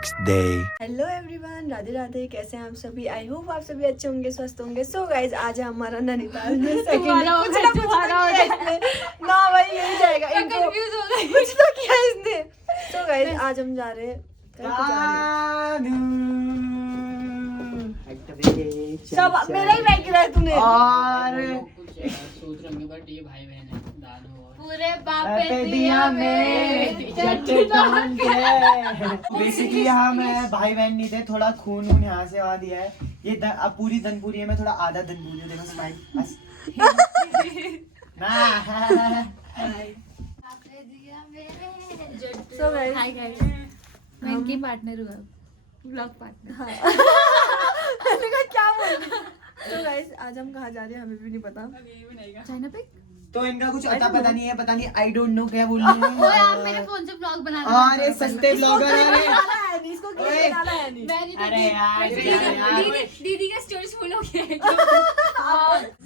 next day. Hello everyone, Radhe Radhe. कैसे हैं आप सभी? आई होप आप सभी अच्छे होंगे, स्वस्थ होंगे। सो गाइज, आज है हमारा नैनीताल में सेकंड ना भाई यही जाएगा, कंफ्यूज हो गई, कुछ तो किया इसने। सो गाइज, आज हम जा रहे हैं सब मेरा ही बैग गिरा है तूने। और पूरे बेसिकली यहाँ मैं भाई बहन नहीं थे, थोड़ा खून वून यहाँ से वहाँ दिया है। ये अब पूरी दनपुरी है, मैं थोड़ा आधा दनपुरी हूँ। देखो स्माइल बस। सो गाइस, मैं इनकी पार्टनर हुआ, ब्लॉग पार्टनर। मैंने कहा क्या बोल रही? तो गाइस, आज हम कहाँ जा रहे हैं हमें भी नहीं पता। चाइना पे तो इनका कुछ अता पता नहीं है, पता नहीं आई डोंट नो क्या बोल रही वो यार मेरे फोन से ब्लॉग बना रहे हैं। अरे सस्ते ब्लॉगर है। इसको डाला है नहीं। अरे यार दीदी का स्टोरेज फुल हो गया है।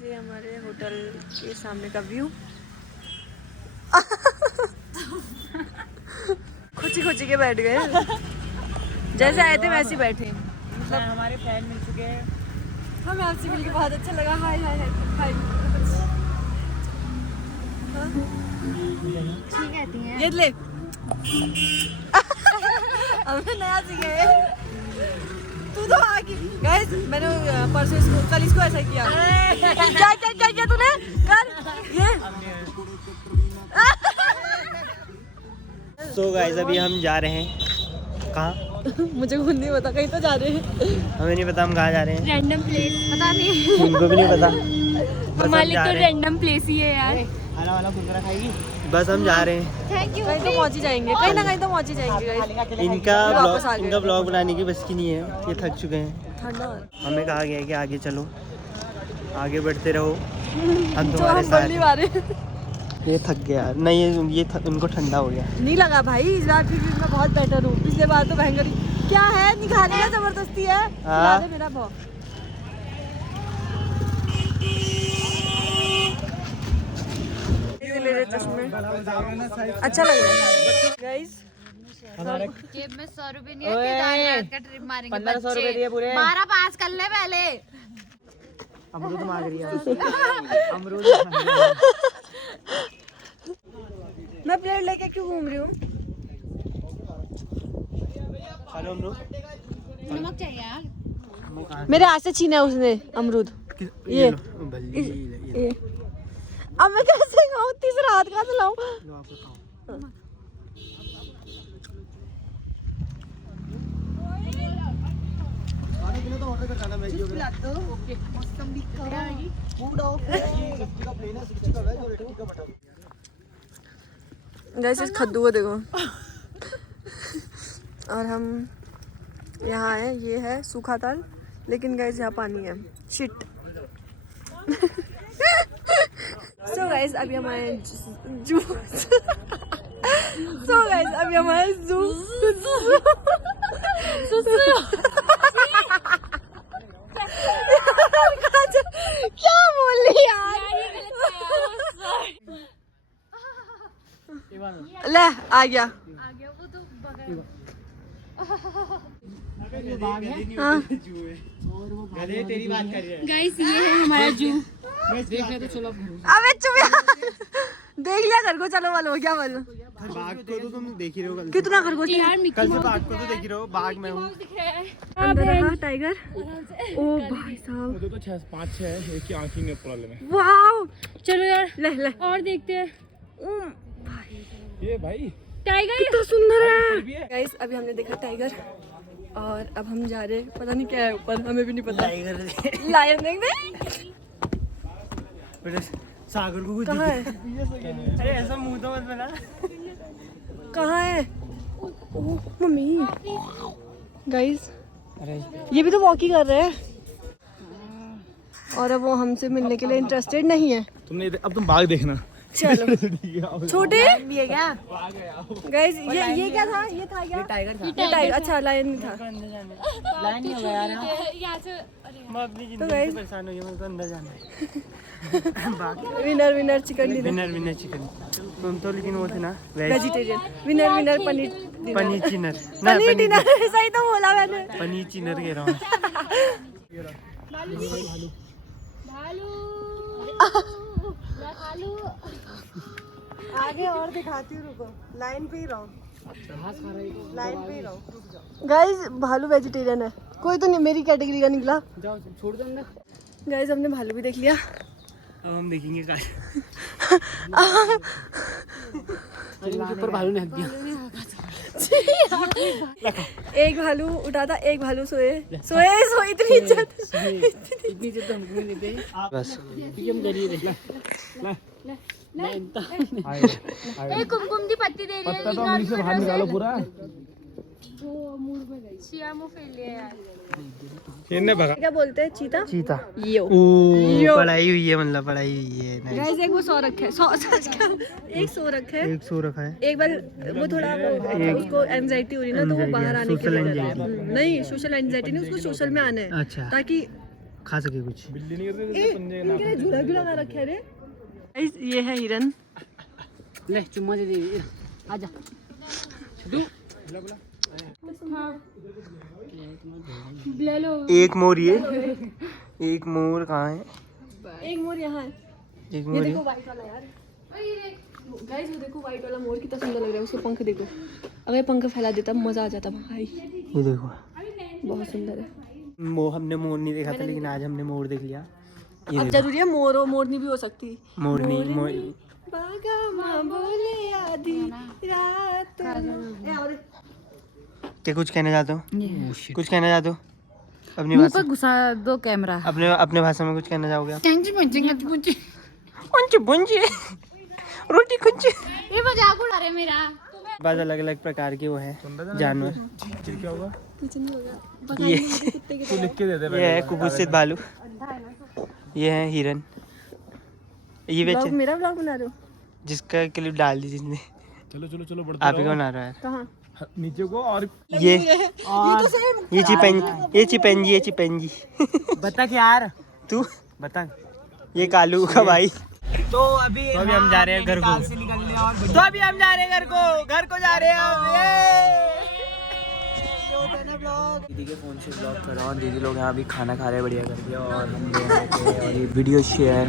ये हमारे होटल के सामने का व्यू। खुची खुची के बैठ गए, जैसे आए थे वैसे बैठे। मतलब हमारे फैन मिल चुके हैं। हमें आपसे मिलके बहुत अच्छा लगा। हाय हाय हाय हाय। ठीक कहती हैं ये ले। हमने नया सीखे। तू तो आगे गाइस, मैंने परसों इसको कल इसको ऐसा किया। क्या क्या क्या किया तूने? कर ये। So guys, अभी हम जा रहे हैं कहाँ? मुझे खुद नहीं पता, कहीं तो जा रहे हैं। हमें नहीं पता हम कहाँ जा रहे हैं। रैंडम प्लेस पता नहीं, उनको भी नहीं पता। हमारे लिए तो रैंडम प्लेस ही है यार। हरा वाला कुरकुरा खाएगी। बस हम जा रहे हैं। Thank you. कहीं तो पहुंच ही जाएंगे, कहीं ना कहीं तो पहुंच ही जाएंगे गाइस। इनका ब्लॉग बनाने की बस की नहीं है, ये थक चुके हैं। ठंडा हमें कहा गया है कि आगे चलो, आगे बढ़ते रहो, हम जो तुम्हारे हम बोल नहीं साथ। पा रहे। ये थक गया नहीं, उनको ठंडा हो गया। नहीं लगा भाई, इस बार फिर भी मैं बहुत बेटर हूँ। पिछले बार तो भयंकर क्या है, निकालने का जबरदस्ती है। खिला दे मेरा भाव। अच्छा लग रहा है गाइस। जेब में 100 रुपए नहीं है, केदारनाथ का ट्रिप मारेंगे 1500 रुपए दिए पूरे। 12 पास कर ले पहले। अमरूद मांग रही है। अमरूद मैं प्लेट लेके क्यों घूम रही हूँ? हेलो अमरूद। नमक चाहिए यार। मेरे हाथ से छीना है उसने अमरूद। ये अब मैं कैसे खाऊं? तीसरा हाथ कहाँ से लाऊं? जैसे इस कद्दू को देखो। और हम यहाँ हैं, ये है सूखा ताल, लेकिन गाइस यहाँ पानी है। शिट। सो गाइस, अभी हमारे जूस। सो गाइस, अभी हमारे क्या बोल रही यार? ले आ गया। वो तो बगल हाँ तेरी बात कर रही है। गाइस, ये है हमारा जू। अबे चुप यार। देख लिया घर को, चलो वालो क्या बोलो। बाघ को तो तुम देख ही रहे हो कल से। कितना खरगोश है? यार कल से बाघ को तो देख ही रहे हो। बाघ में हूँ। दिख रहा है। अंदर रहा टाइगर। ओ भाई साहब, तो 5-6 है, एक की आंखी में प्रॉब्लम है। वाओ। चलो यार ले ले। और देखते हैं। ये भाई टाइगर कितना सुंदर है। गाइस, अभी हमने देखा टाइगर और अब हम जा रहे हैं, पता नहीं क्या है ऊपर, हमें भी नहीं पता। लायन देख दे। सागर को कुछ कहाँ है? अरे ऐसा मुंह तो मत बना। कहाँ है? ओह मम्मी। गाइस, ये भी तो वॉक ही कर रहे हैं और अब वो हमसे मिलने के लिए इंटरेस्टेड नहीं है। तुमने अब तुम बाघ देखना। चलो छोटे भी है क्या? गाइस, ये क्या था? ये था क्या? टाइगर था। ये टाइगर। अच्छा, लायन नहीं था। लाइन नहीं होगा यार। यहाँ से मैं अपनी जिंदगी से परेशान हो गई, मुझे तो अंदर जाना है। Winner winner chicken dinner. Winner winner chicken. तुम तो लेकिन वो थे ना vegetarian. Winner winner paneer paneer चिनर पनीर डिनर सही तो बोला मैंने। पनीर चिनर कह रहा हूँ। आगे और दिखाती हूँ, रुको लाइन पे ही रहो, लाइन पे ही रहो। गाइस भालू वेजिटेरियन है, कोई तो नहीं मेरी कैटेगरी का निकला। जाओ छोड़ दो ना। गाइस हमने भालू भी देख लिया, अब हम देखेंगे ऊपर भालू ने हक दिया। एक भालू उठा था, एक भालू सोए सोए सोए इतनी इज्जत तो हमको नहीं देते बस क्योंकि हम गरीब हैं। एक कुमकुम की पत्ती दे रही है। पत्ता तो मुझे से बाहर निकालो पूरा। क्या बोलते हैं, चीता चीता यो पढ़ाई हुई है, मतलब पढ़ाई हुई है। गाइस एक वो सो रखा है, एक सो रखा है, एक सो रखा है। एक बार वो थोड़ा वो उसको एंजाइटी हो रही ना, तो वो बाहर आने के लिए नहीं, सोशल एंजाइटी नहीं, उसको सोशल में आना है। अच्छा ताकि खा सके कुछ। इनके लिए झूला भी लगा रखा है रे। गाइस ये है हिरन। ले चुम्मा दे दे, आजा एक मोर, ये एक मोर कहाँ है? एक मोर यहाँ है, एक ये मोर देखो व्हाइट वाला यार। गाइस वो देखो व्हाइट वाला मोर कितना सुंदर लग रहा है, उसके पंख देखो, अगर पंख फैला देता मजा आ जाता भाई। ये देखो बहुत सुंदर है। हमने मोर नहीं देखा था, लेकिन आज हमने मोर देख लिया। ये अब जरूरी है मोर हो, मोरनी भी हो सकती। मोरनी बागा माँ बोले आधी रात। क्या कुछ कहना चाहते हो? कुछ कहना चाहते हो अपनी मुंह भाषा? पर घुसा दो कैमरा। अपने भाषा में कुछ कहना चाहोगे आप? रोटी कुछ ये मजाक उड़ा रहे मेरा। बस अलग अलग प्रकार के वो है जानवर। क्या होगा? कुछ नहीं होगा, ये कुत्ते की तू लिख के दे दे। ये है कुकुत्सित भालू, ये है हिरन। ये ब्लॉग, बेच मेरा ब्लॉग बना रहे हो? जिसका क्लिप डाल दी जिसने, चलो चलो चलो बढ़ते आप ही को बना रहा है। कहाँ? नीचे को और ये तो सेम। ये चिपंजी बता क्या यार तू बता। ये कालू का भाई। तो अभी हम जा रहे हैं घर को, घर को जा रहे हैं हम। दीदी के फोन से ब्लॉग कर रहा हूँ। दीदी लोग यहाँ अभी खाना खा रहे हैं बढ़िया करके, और हम और ये video share.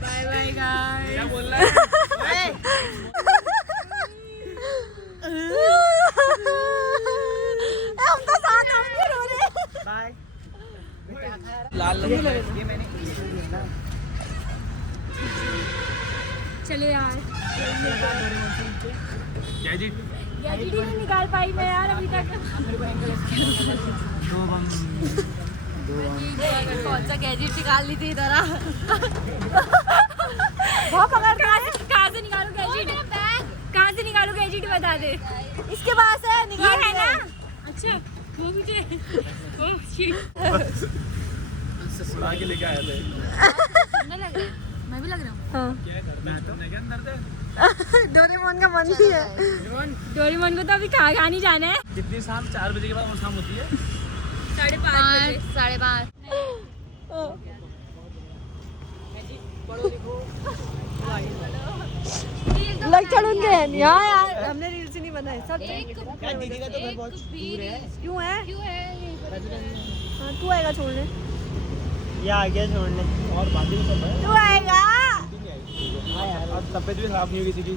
Bye bye guys. क्या बोल रहा है? हम तो साथ हम भी रो रहे हैं। बाय। लाल ये मैंने चले यार, गैजेट गैजेट ही नहीं निकाल पाई मैं यार अभी तक। कौन सा गैजेट निकाल ली थी इधर? बहुत पकड़ कहाँ से निकालूं गैजेट? कहाँ से निकालूं गैजेट बता दे। इसके पास है, ये निकाल है ना? ना। अच्छा वो मुझे ससुरा के लेके आए थे। सुंदर लग रहा है। मैं भी लग रहा हूँ। हाँ। अंदर दे। डोरेमोन का मन भी है। डोरेमोन को तो अभी कहाँ नहीं जाना है। कितनी शाम? 4 बजे के बाद वो शाम होती है। 5:30 5:30। लग चढ़ून गए हैं यहाँ यार, हमने रील्स नहीं बनाए सब। दीदी का तो घर बहुत दूर है। क्यों है? हाँ, तू आएगा छोड़ने? ये आ गया छोड़ने। और बाकी सब है। तू आएगा? और तबियत भी खराब नहीं हुई किसी की।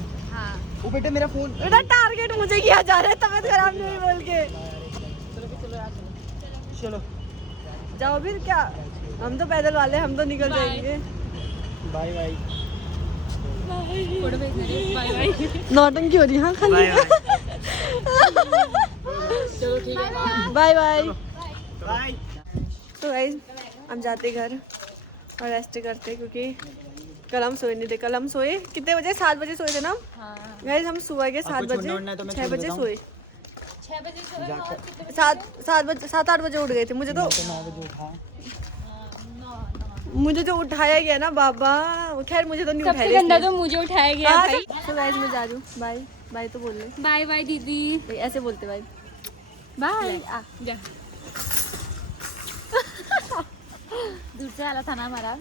वो बेटे मेरा फोन। बेटा टारगेट मुझे किया जा रहा है, तबीयत खराब नहीं बोल के। चलो जाओ फिर क्या, हम तो पैदल वाले, हम तो निकल जाएंगे। Bye bye. Bye bye. नौटंकी हो रही है। हाँ खाली। बाय चलो ठीक है। Bye bye. बाय। तो गाइस हम जाते घर और रेस्ट करते, क्योंकि कल हम सोए नहीं थे। कल हम सोए कितने बजे? 7 बजे सोए थे ना गाइस। हम सुबह के 7 बजे 6 बजे सोए। 6 बजे सोए और कितने 7-8 बजे उठ गए थे। मुझे तो उठाया गया ना बाबा। खैर मुझे तो नहीं सबसे उठाया गंदा तो मुझे उठाया गया भाई। तो गाइस मैं जा रही हूँ। बाय बाय तो बोल ले। बाय बाय दीदी। ऐसे बोलते बाय। बाय जा दूर से आला था ना हमारा